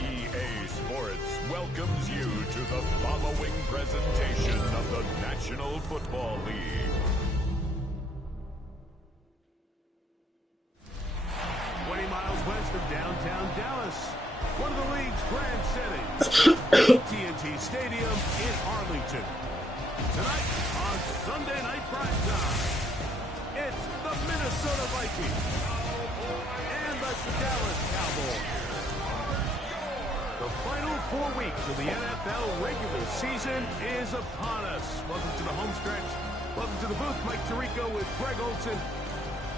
EA Sports welcomes you to the following presentation of the National Football League. 20 miles west of downtown Dallas, one of the league's grand settings, TNT Stadium in Arlington. Tonight on Sunday Night Primetime, it's the Minnesota Vikings and the Dallas Cowboys. The final 4 weeks of the NFL regular season is upon us. Welcome to the home stretch. Welcome to the booth. Mike Tirico with Greg Olson.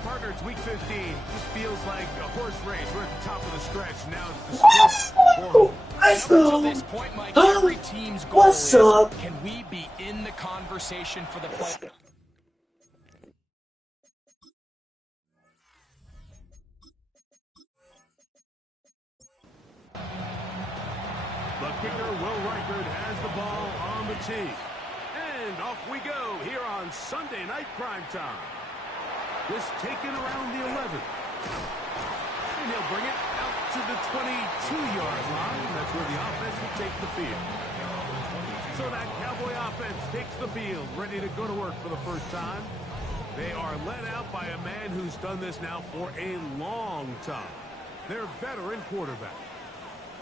Partner, it's week 15. Just feels like a horse race. We're at the top of the stretch. Now it's the sprint. What's up? This point, Mike, every team's goal What's up? Can we be in the conversation for the play? The kicker, Will Reichard, has the ball on the tee. And off we go here on Sunday Night Primetime. This taken around the 11. And he'll bring it out to the 22-yard line. That's where the offense will take the field. So that Cowboy offense takes the field, ready to go to work for the first time. They are led out by a man who's done this now for a long time. Their veteran quarterback.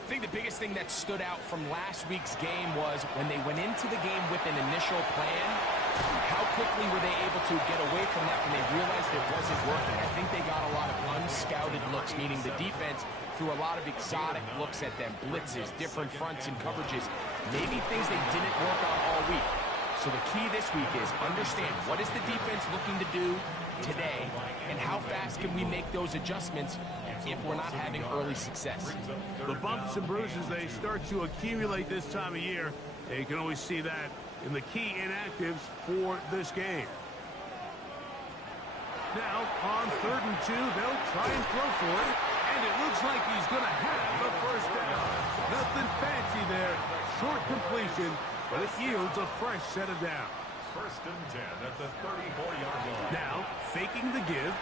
I think the biggest thing that stood out from last week's game was when they went into the game with an initial plan, how quickly were they able to get away from that when they realized it wasn't working? I think they got a lot of unscouted looks, meaning the defense threw a lot of exotic looks at them, blitzes, different fronts and coverages, maybe things they didn't work on all week. So the key this week is understand what is the defense looking to do today and how fast can we make those adjustments if we're not having early success. The bumps and bruises, they start to accumulate this time of year. And you can always see that in the key inactives for this game. Now, on 3rd and 2, they'll try and throw for it. And it looks like he's going to have the first down. Nothing fancy there. Short completion, but it yields a fresh set of downs. 1st and 10 at the 34-yard line. Now, faking the give.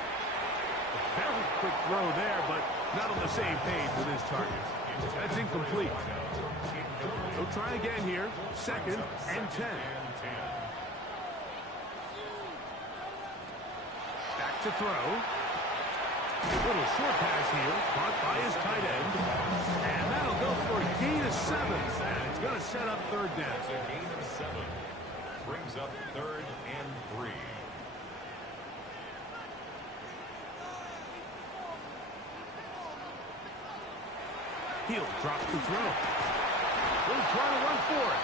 A very quick throw there, but not on the same page with his target. That's incomplete. They'll try again here. 2nd and 10. Back to throw. A little short pass here, caught by his tight end. And that'll go for a gain of 7. And it's going to set up 3rd down. It's a gain of 7. Brings up 3rd and 3. He'll drop the throw. He'll try to run for it.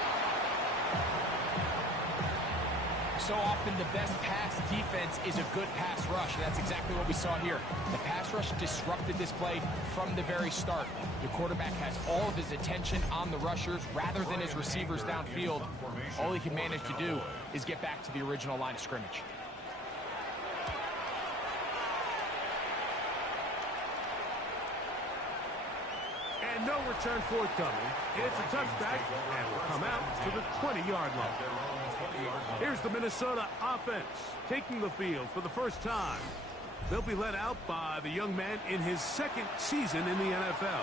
So often the best pass defense is a good pass rush, and that's exactly what we saw here. The pass rush disrupted this play from the very start. The quarterback has all of his attention on the rushers rather than his receivers downfield. All he can manage to do is get back to the original line of scrimmage. And no return forthcoming. It's a touchback, and will come out to the 20-yard line. Here's the Minnesota offense taking the field for the first time. They'll be led out by the young man in his 2nd season in the NFL.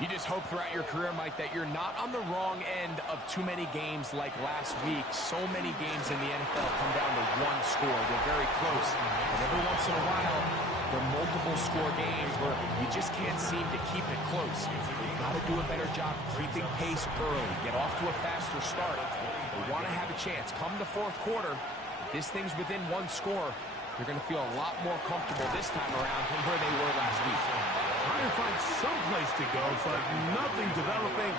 You just hope throughout your career, Mike, that you're not on the wrong end of too many games like last week. So many games in the NFL come down to one score. They're very close. And every once in a while, there are multiple score games where you just can't seem to keep it close. You've got to do a better job keeping pace early. Get off to a faster start. They want to have a chance. Come the 4th quarter, if this thing's within one score, they're going to feel a lot more comfortable this time around than where they were last week. Trying to find some place to go, but nothing developing.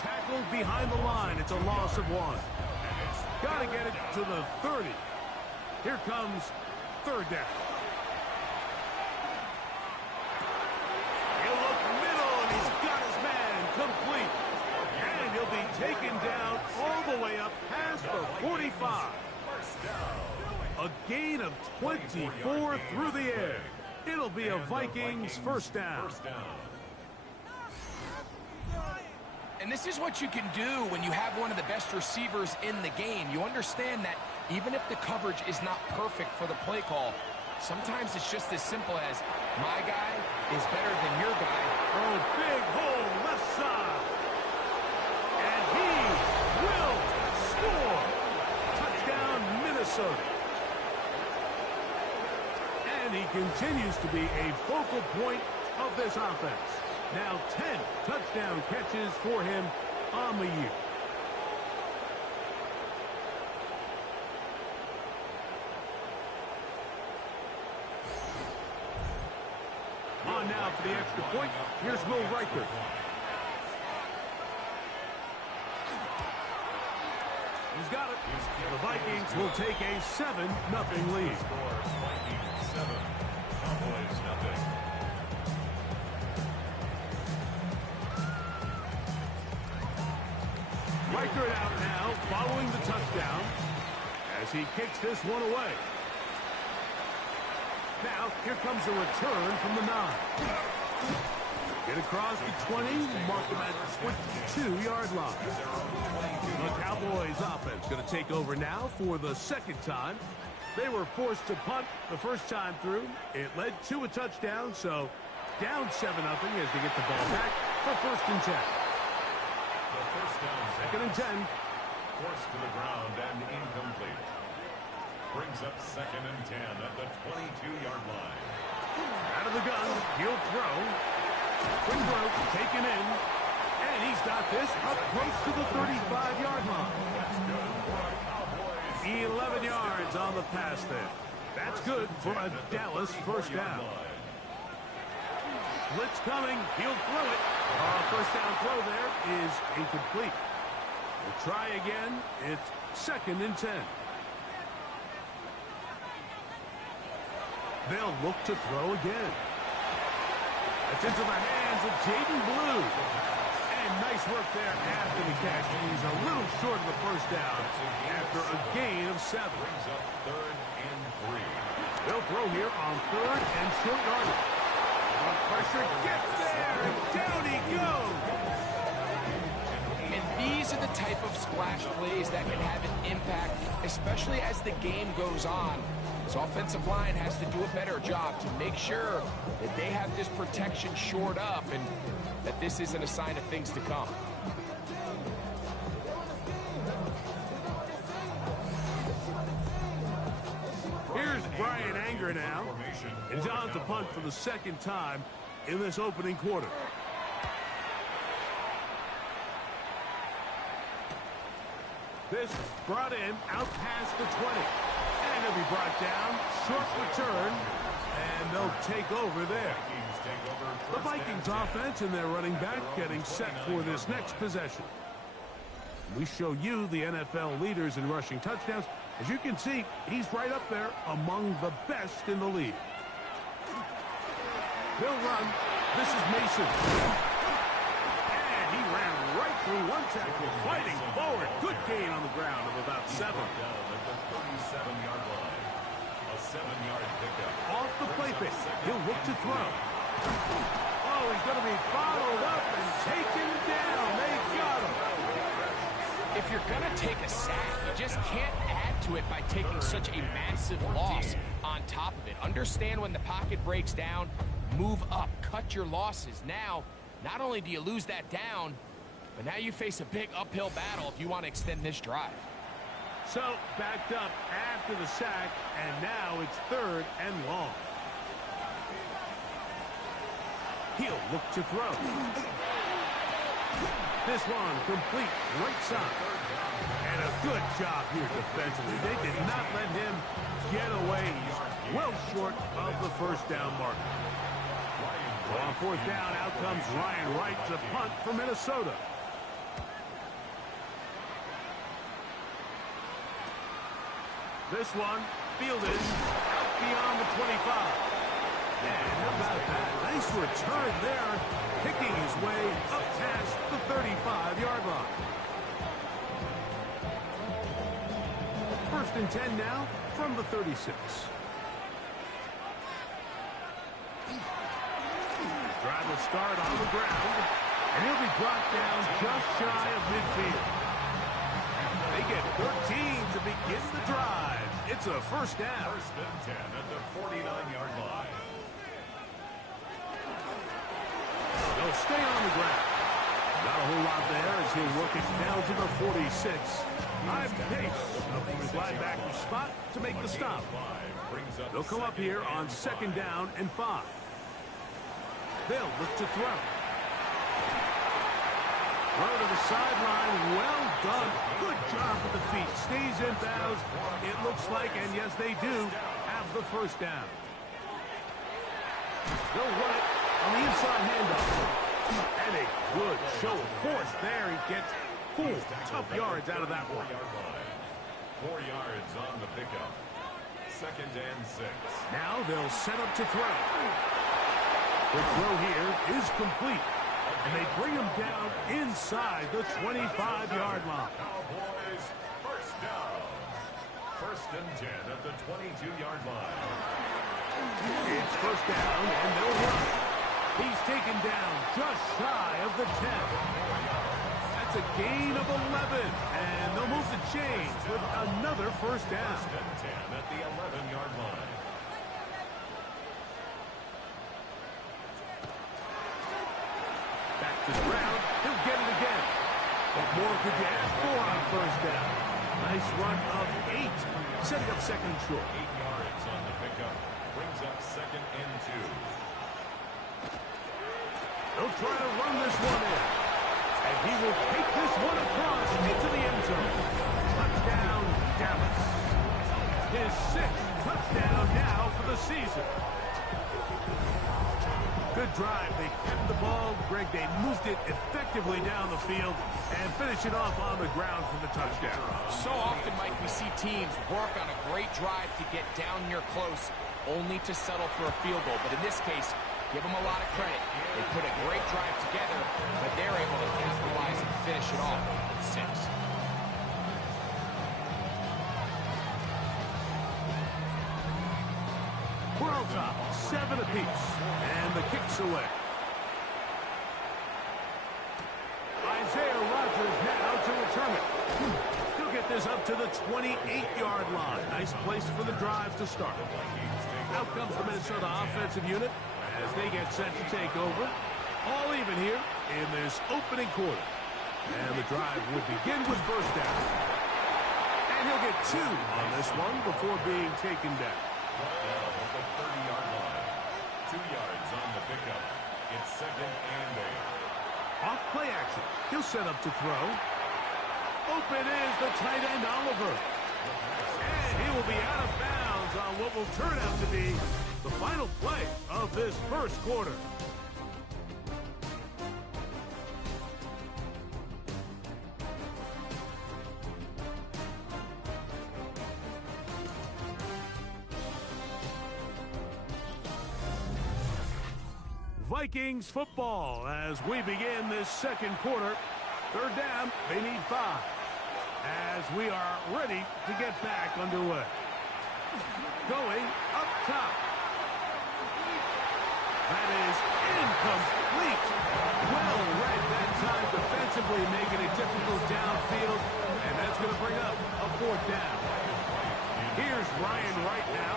Tackled behind the line. It's a loss of 1. Got to get it to the 30. Here comes 3rd down. He'll look middle, and he's got his man complete. And he'll be taken down all the way up past the 45. A gain of 24 through the air. It'll be a Vikings first down. And this is what you can do when you have one of the best receivers in the game. You understand that Even if the coverage is not perfect for the play call, sometimes it's just as simple as, my guy is better than your guy. Oh, big hole left side. And he will score. Touchdown, Minnesota. And he continues to be a focal point of this offense. Now 10 touchdown catches for him on the year. On now for the extra point. Here's Will Riker. He's got it. The Vikings will take a 7-0 lead. Vikings 7, Cowboys 0. Riker out now, following the touchdown, as he kicks this one away. Now, here comes a return from the 9. Get across the 20, mark him at the 22-yard line. The Cowboys offense going to take over now for the second time. They were forced to punt the first time through. It led to a touchdown, so down 7-0 as they get the ball back for 1st and 10. Second and 10. Forced to the ground and incomplete. Brings up 2nd and 10 at the 22-yard line. Out of the gun, he'll throw. Springbrook taken in. And he's got this up close to the 35-yard line. 11 yards on the pass there. That's good for a Dallas first down. Blitz coming. He'll throw it. First down throw there is incomplete. We'll try again. It's 2nd and 10. They'll look to throw again. That's into the hands of Jaden Blue. And nice work there after the catch. He's a little short of the first down after a gain of 7. Brings up 3rd and 3. They'll throw here on 3rd and short yardage. Pressure gets there, and down he goes. And these are the type of splash plays that can have an impact, especially as the game goes on. This offensive line has to do a better job to make sure that they have this protection shored up and that this isn't a sign of things to come. Here's Brian Anger now. And on to punt for the 2nd time in this opening quarter. This brought in out past the 20. And he'll be brought down. Short return. And they'll take over there. The Vikings offense and their running back getting set for this next possession. We show you the NFL leaders in rushing touchdowns. As you can see, he's right up there among the best in the league. He'll run. This is Mason. And he ran right through one tackle, fighting forward. Good gain on the ground of about 7. Down at the 37-yard line. A 7-yard pickup. Off the play fake. He'll look to throw. Oh, he's going to be followed up and taken down. They got him. If you're going to take a sack, you just can't add to it by taking such a massive loss on top of it. Understand when the pocket breaks down, move up, cut your losses. Now, not only do you lose that down, but now you face a big uphill battle if you want to extend this drive. So, backed up after the sack, and now it's 3rd and long. He'll look to throw. This one complete, right side. And a good job here defensively. They did not let him get away. He's well short of the first down mark. So on 4th down, out comes Ryan Wright to punt for Minnesota. This one fielded out beyond the 25. And how about that? Nice return there, picking his way up past the 35-yard line. 1st and 10 now from the 36. Drive will start on the ground, and he'll be brought down just shy of midfield. They get 13 to begin the drive. It's a first down. First and 10 at the 49-yard line. They'll stay on the ground. Not a whole lot there as he'll work it down to the 46. High pace up from his linebacker spot to make the stop. They'll come up here on second down and 5. They'll look to throw. Throw to the sideline. Well done. Good job with the feet. Stays in bounds. It looks like, and yes, they do, have the first down. They'll run it on the inside handoff. And a good show of force there. He gets 4 tough yards out of that one. 4 yards on the pickup. Second and 6. Now they'll set up to throw. The throw here is complete. And they bring him down inside the 25-yard line. Cowboys first down. First and 10 at the 22-yard line. It's first down, and they'll run. He's taken down just shy of the 10. That's a gain of 11, and they'll move the chains with another first down. First and 10 at the 11-yard line. Back to the ground. He'll get it again. What more could you ask for on first down? Nice run of 8. Setting up second and short. 8 yards on the pickup. Brings up second and 2. They'll try to run this one in. And he will take this one across into the end zone. Touchdown, Dallas. His 6th touchdown now for the season. Good drive. They kept the ball. Greg, they moved it effectively down the field and finish it off on the ground for the touchdown. So often, Mike, we see teams work on a great drive to get down here close, only to settle for a field goal. But in this case, give them a lot of credit. They put a great drive together, but they're able to capitalize and finish it off with 6. We're on top, 7 apiece, and the kick's away. Isaiah Rodgers now to return it. He'll get this up to the 28-yard line. Nice place for the drive to start. Out comes the Minnesota offensive unit as they get set to take over. All even here in this opening quarter. And the drive would begin with first down. And he'll get 2 on this one before being taken down. Down at the 30-yard line. 2 yards on the pickup. It's second and 8. Off play action. He'll set up to throw. Open is the tight end, Oliver. And he will be out of bounds on what will turn out to be the final play of this first quarter. Vikings football as we begin this second quarter. Third down, they need 5. As we are ready to get back underway. Going up top. That is incomplete. Well read that time defensively, making it difficult downfield. And that's going to bring up a 4th down. Here's Ryan Wright now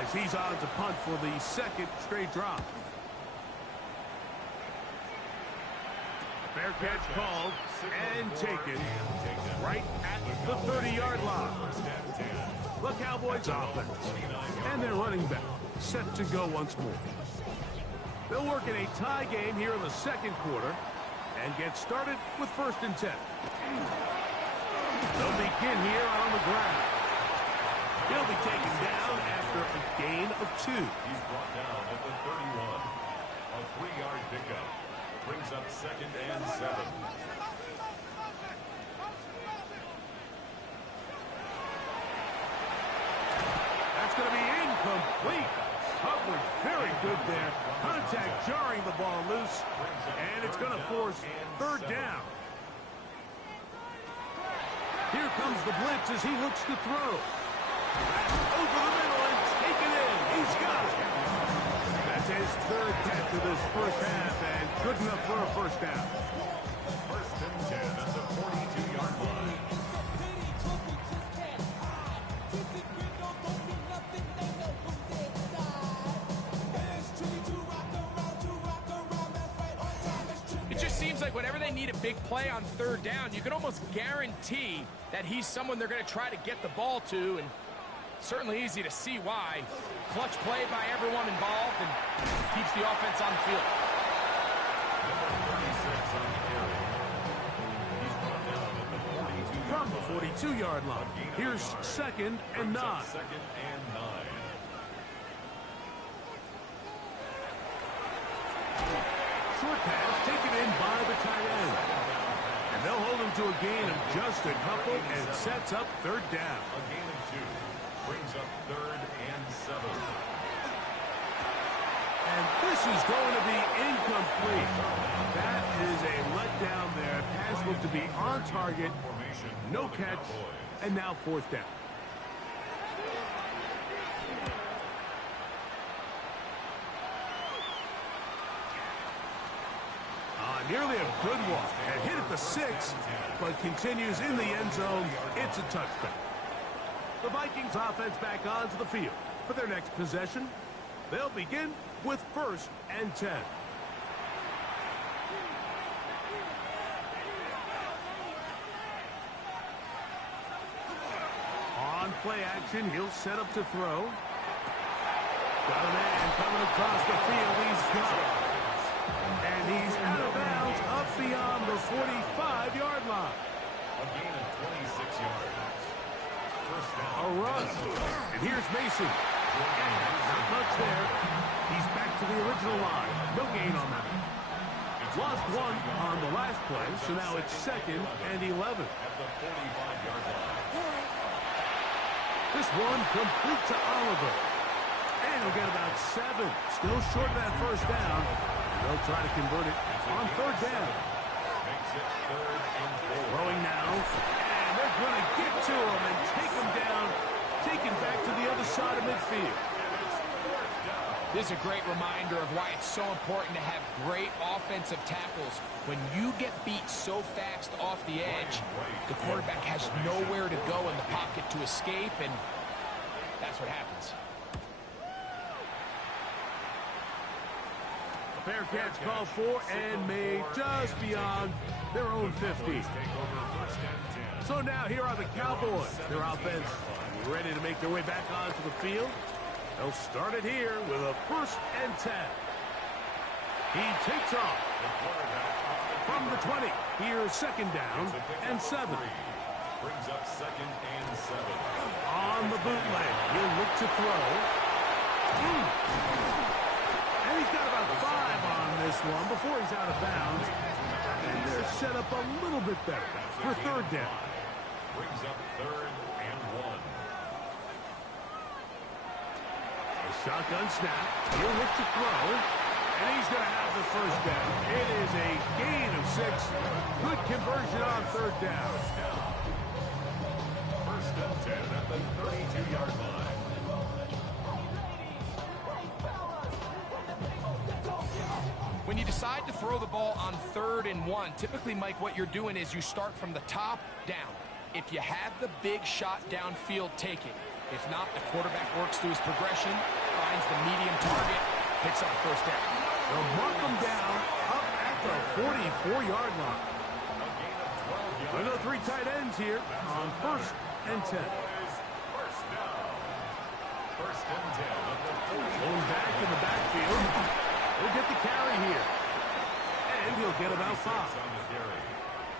as he's on to punt for the 2nd straight drop. Fair catch called and taken right at the 30-yard line. The Cowboys offense and their running back set to go once more. They'll work in a tie game here in the second quarter and get started with first and 10. They'll begin here on the ground. He'll be taken down after a gain of 2. He's brought down at the 31. A 3-yard pickup. Brings up second and 7. That's going to be incomplete. Coverage very good there. Contact jarring the ball loose. And it's going to force 3rd down. Here comes the blitz as he looks to throw. That's over the middle and taken in. He's got it. That's his 3rd catch of this first half and good enough for a first down. First and 10 at the 42-yard line. just seems like whenever they need a big play on third down, you can almost guarantee that he's someone they're going to try to get the ball to, and certainly easy to see why. Clutch play by everyone involved and keeps the offense on the field. From the 42-yard line, here's 2nd and 9. Short pass taken in by the tight end. And they'll hold him to a gain of just a couple and sets up third down. A gain of 2 brings up 3rd and 7. And this is going to be incomplete. That is a letdown there. Pass looked to be on target. No catch. And now 4th down. Nearly a good one. And hit at the 6, but continues in the end zone. It's a touchdown. The Vikings offense back onto the field for their next possession. They'll begin with 1st and 10. On play action, he'll set up to throw. Got a man coming across the field. He's gone. And he's out of bounds up beyond the 45-yard line. A gain of 26 yards. First down. A run. And here's Mason. And not much there. He's back to the original line. No gain on that. Lost 1 on the last play, so now it's 2nd and 11. At the 45-yard line. This one complete to Oliver. And he'll get about 7. Still short of that first down. They'll try to convert it on third down. Makes it 3rd and 4. Throwing now. And they're going to get to him and take him down. Taken back to the other side of midfield. This is a great reminder of why it's so important to have great offensive tackles. When you get beat so fast off the edge, the quarterback has nowhere to go in the pocket to escape, and that's what happens. Fair catch called for and made just beyond their own 50. So now here are the Cowboys. Their offense ready to make their way back onto the field. They'll start it here with a 1st and 10. He takes off from the 20. Here's 2nd down and 7. Brings up 2nd and 7. On the bootleg, he'll look to throw. And he's got about 5 on this one before he's out of bounds. And they're set up a little bit better for 3rd down. Brings up 3rd and 1. A shotgun snap. He'll look to throw. And he's going to have the first down. It is a gain of 6. Good conversion on 3rd down. 1st and 10 at the 32-yard line. When you decide to throw the ball on 3rd and 1, typically, Mike, what you're doing is you start from the top down. If you have the big shot downfield, take it. If not, the quarterback works through his progression, finds the medium target, picks up the first down. They'll mark them down up at the 44-yard line. We'll go 3 tight ends here on 1st and 10. First down. 1st and 10. Going back in the backfield. He'll get the carry here. And he'll get about 5.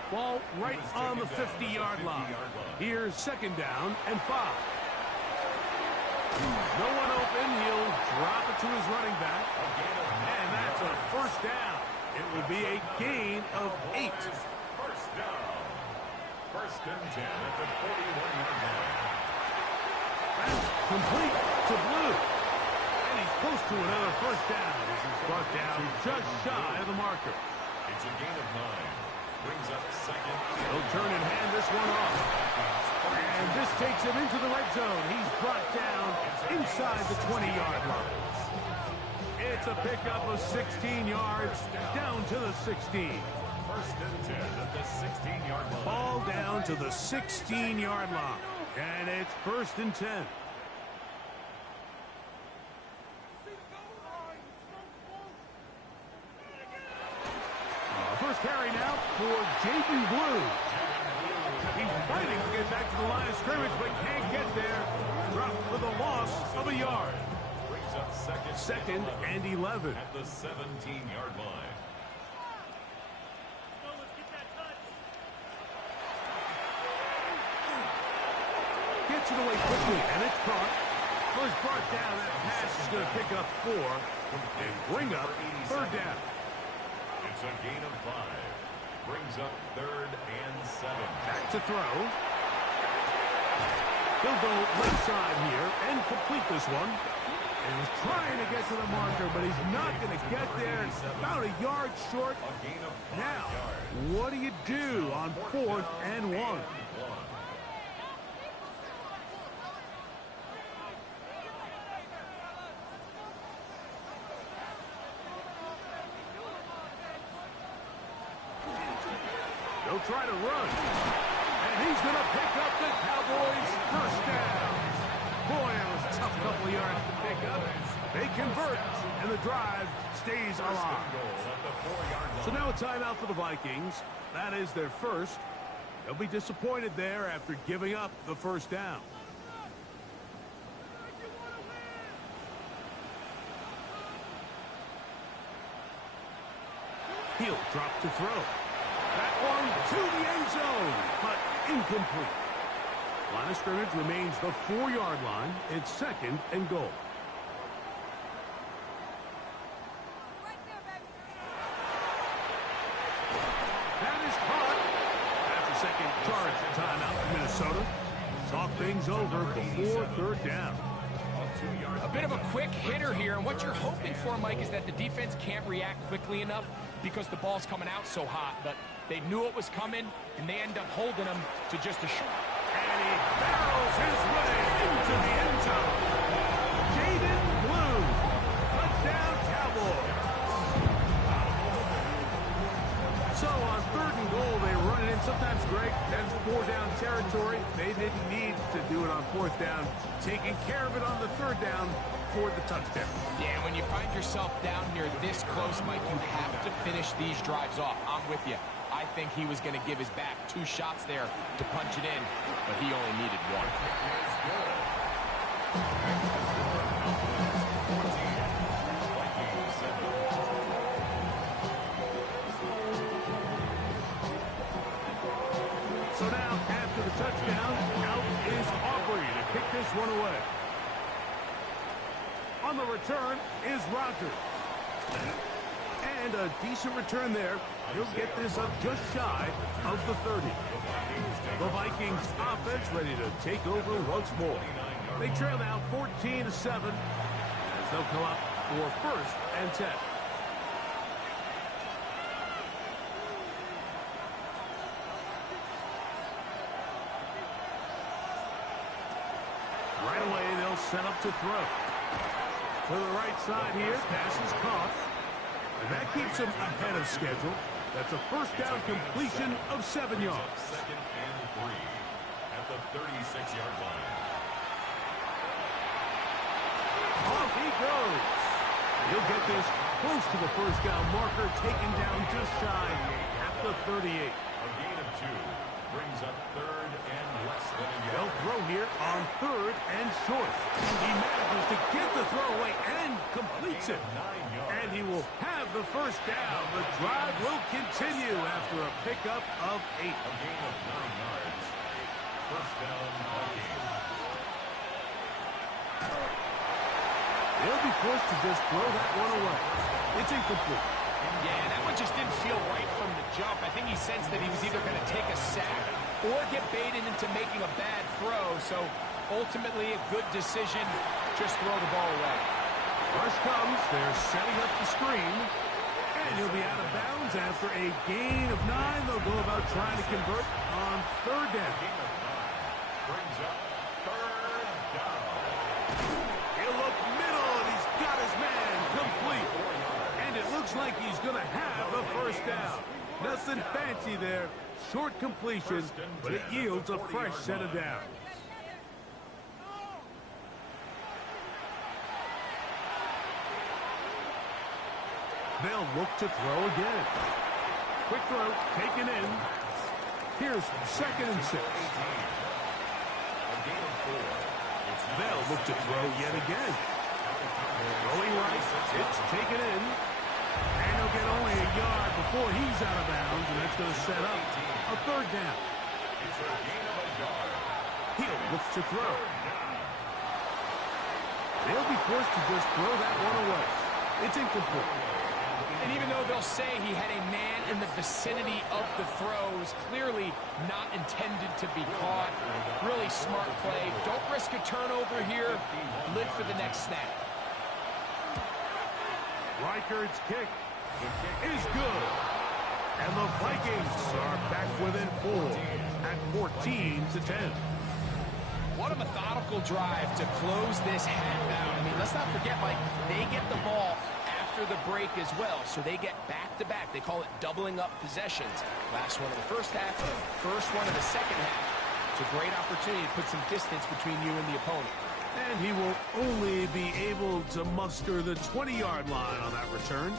Ball right on the 50-yard line. Here's 2nd down and 5. No one open. He'll drop it to his running back. And that's a first down. It will be a gain of 8. First down. 1st and 10 at the 41-yard line. That's complete to Blue. And he's close to another first down. This is brought down just shy of the marker. It's a gain of 9. Brings up 2nd. He'll turn and hand this one off. And this takes him into the red zone. He's brought down inside the 20-yard line. It's a pickup of 16 yards down to the 16. 1st and 10 at the 16-yard line. Ball down to the 16-yard line. And it's 1st and 10. First carry now for Jaden Blue. He's fighting to get back to the line of scrimmage, but can't get there. Dropped for the loss of a yard. Brings up Second and 11. at the 17-yard line. Gets it away quickly, and it's caught. Well, it's brought down. That pass is going to pick up 4 and bring up third down. It's a gain of 5. Brings up 3rd and 7. Back to throw. He'll go left side here and complete this one. And he's trying to get to the marker, but he's not going to get there. About a yard short. A gain of 5 Now, yards. what do you do on 4th and 1? They'll try to run. And he's going to pick up the Cowboys' first down. Boy, that was a tough couple of yards to pick up. They convert, and the drive stays alive. So now a timeout for the Vikings. That is their first. They'll be disappointed there after giving up the first down. He'll drop to throw. That one to the end zone, but incomplete. Line of scrimmage remains the 4-yard line. It's 2nd and goal. That is caught. That's a second charge timeout for Minnesota. Talk things over before third down. A bit of a quick hitter here, and what you're hoping for, Mike, is that the defense can't react quickly enough because the ball's coming out so hot. But they knew it was coming, and they end up holding them to just a short. And he barrels his way into the end zone. Jaden Blue. Touchdown, Cowboys. So on 3rd and goal, they run it in. Sometimes, Greg, that's 4-down territory. They didn't need to do it on 4th down. Taking care of it on the 3rd down for the touchdown. Yeah, when you find yourself down near this close, Mike, you have to finish these drives off. I'm with you. I think he was going to give his back 2 shots there to punch it in, but he only needed 1. So now, after the touchdown, out is Aubrey to kick this one away. On the return is Rogers. And a decent return there. He'll get this up just shy of the 30. The Vikings offense ready to take over once more. They trail now 14-7 as they'll come up for 1st and 10. Right away, they'll set up to throw. To the right side here, pass is caught. And that keeps him ahead of schedule. That's a 1st down completion of 7 yards. 2nd and 3 at the 36-yard line. Off he goes. He'll get this close to the 1st down marker, taken down just shy at the 38. A gain of 2 brings up 3rd and less than a yard. They'll throw here on 3rd and short. He manages to get the throw away and completes it. And he will have the 1st down. The drive will continue after a pickup of 8. A gain of 9 yards. 1st down, Vikings. They'll be forced to just throw that one away. It's incomplete. Yeah, that one just didn't feel right from the jump. I think he sensed that he was either going to take a sack or get baited into making a bad throw. So ultimately a good decision. Just throw the ball away. Rush comes. They're setting up the screen. And he'll be out of bounds after a gain of 9. They'll go about trying to convert on 3rd down. Brings up 3rd down. He'll look middle, and he's got his man complete. And it looks like he's going to have the 1st down. Nothing fancy there. Short completion, but it yields a fresh set of downs. They'll look to throw again. Quick throw, taken in. Here's 2nd and 6. They'll look to throw yet again. Throwing right, it's taken in. And he'll get only a yard before he's out of bounds, and that's going to set up a 3rd down. He'll look to throw. They'll be forced to just throw that one away. It's incomplete. And even though they'll say he had a man in the vicinity of the throws, clearly not intended to be caught. Really smart play. Don't risk a turnover here. Live for the next snap. Reichard's kick is good. And the Vikings are back within 4 at 14-10. What a methodical drive to close this half out. I mean, let's not forget, Mike, they get the ball after the break as well, so they get back-to-back. They call it doubling up possessions. Last one of the first half, first one of the second half. It's a great opportunity to put some distance between you and the opponent. And he will only be able to muster the 20-yard line on that return.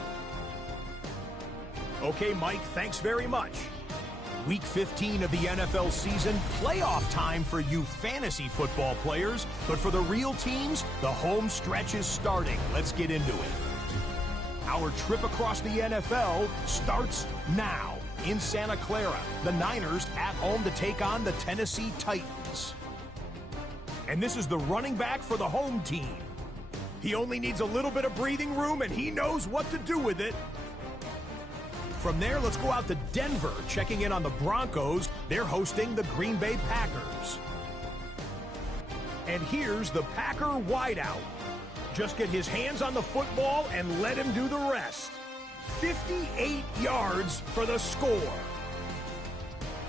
Okay, Mike, thanks very much. Week 15 of the NFL season, playoff time for you fantasy football players, but for the real teams, the home stretch is starting. Let's get into it. Our trip across the NFL starts now. In Santa Clara, the Niners at home to take on the Tennessee Titans. And this is the running back for the home team. He only needs a little bit of breathing room, and he knows what to do with it. From there, let's go out to Denver, checking in on the Broncos. They're hosting the Green Bay Packers. And here's the Packer wideout. Just get his hands on the football and let him do the rest. 58 yards for the score.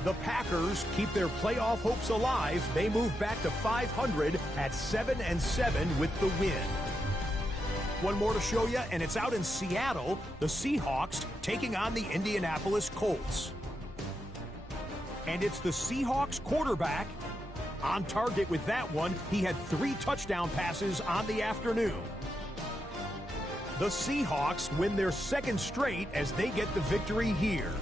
The Packers keep their playoff hopes alive. They move back to 500 at 7-7 with the win. One more to show you, and it's out in Seattle, the Seahawks taking on the Indianapolis Colts. And it's the Seahawks quarterback on target with that one. He had 3 touchdown passes on the afternoon. The Seahawks win their 2nd straight as they get the victory here.